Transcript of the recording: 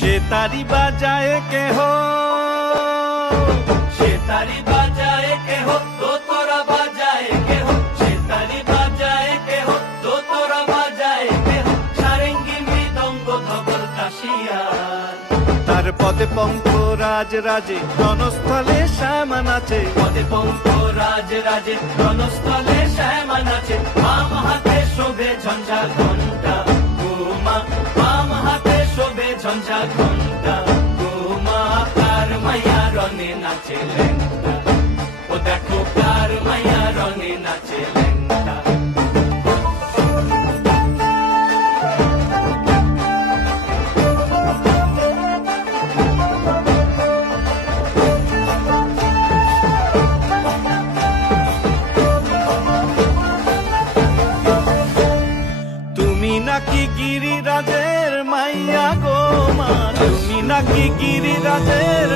সে তারি বাজায় কেহ, সে তারি বাজায় কেহ, দোতরা বাজায় কেহ, সে তারি বাজায় কেহ, দোতরা বাজায় কেহ, সারেঙ্গি মৃদঙ্গ ধবল কাশিয়ার। তার পদে পঙ্ক রাজ রাজে, রণস্থলে শ্যামা নাচে। পদে পঙ্ক রাজ রাজে, রণস্থলে শ্যামা নাচে। বাম হাতে শোভে ঝঞ্ঝা ঘণ্টা গোমা, বাম হাতে শোভে ঝঞ্ঝা ঘণ্টা গোমা। কার মাইয়া রঙে নাচে লেঙ্গা, ও দেখো কার মাইয়া রঙে নাচে লেঙ্গা। তুমি নাকি গিরিরাজের মাইয়া গো মা, তুমি নাকি গিরিরাজের